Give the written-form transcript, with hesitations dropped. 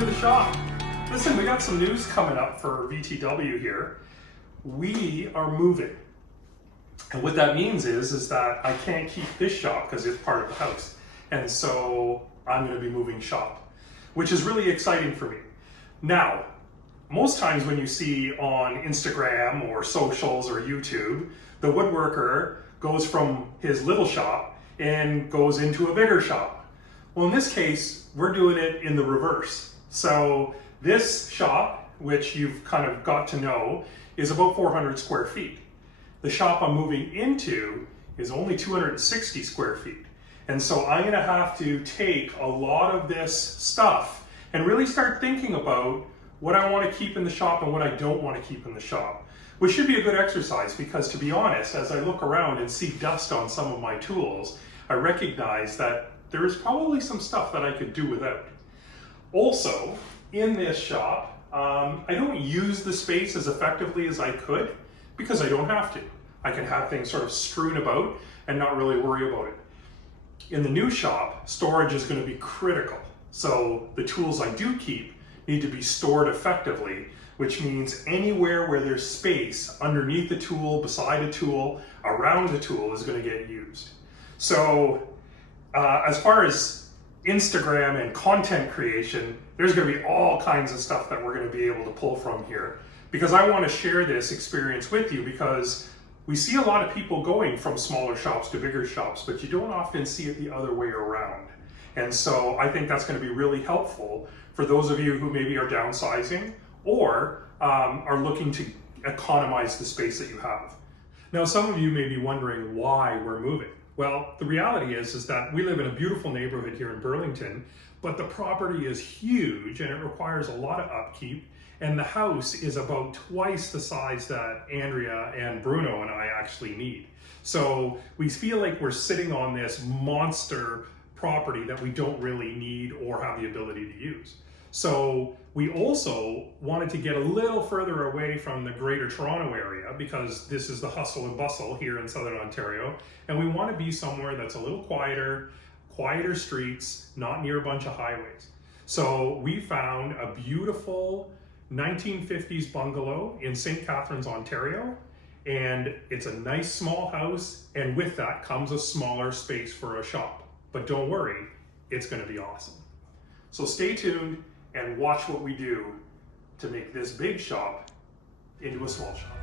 to the shop. Listen, we got some news coming up for VTW here. We are moving. And what that means is that I can't keep this shop because it's part of the house. And so I'm going to be moving shop, which is really exciting for me. Now, most times when you see on Instagram or socials or YouTube, the woodworker goes from his little shop and goes into a bigger shop. Well, in this case, we're doing it in the reverse. So this shop, which you've kind of got to know, is about 400 square feet. The shop I'm moving into is only 260 square feet. And so I'm gonna have to take a lot of this stuff and really start thinking about what I want to keep in the shop and what I don't want to keep in the shop, which should be a good exercise because, to be honest, as I look around and see dust on some of my tools, I recognize that there is probably some stuff that I could do without. Also, in this shop, I don't use the space as effectively as I could because I don't have to. I can have things sort of strewn about and not really worry about it. In the new shop, storage is going to be critical. So the tools I do keep need to be stored effectively, which means anywhere where there's space underneath the tool, beside a tool, around the tool is going to get used. So as far as Instagram and content creation, there's going to be all kinds of stuff that we're going to be able to pull from here, because I want to share this experience with you, because we see a lot of people going from smaller shops to bigger shops, but you don't often see it the other way around. And so I think that's going to be really helpful for those of you who maybe are downsizing or are looking to economize the space that you have. Now, some of you may be wondering why we're moving. Well, the reality is that we live in a beautiful neighborhood here in Burlington, but the property is huge and it requires a lot of upkeep. And the house is about twice the size that Andrea and Bruno and I actually need. So we feel like we're sitting on this monster property that we don't really need or have the ability to use. So we also wanted to get a little further away from the Greater Toronto area, because this is the hustle and bustle here in Southern Ontario, and we want to be somewhere that's a little quieter streets, not near a bunch of highways. So we found a beautiful 1950s bungalow in St. Catharines, Ontario, and it's a nice small house, and with that comes a smaller space for a shop. But don't worry, it's going to be awesome. So stay tuned and watch what we do to make this big shop into a small shop.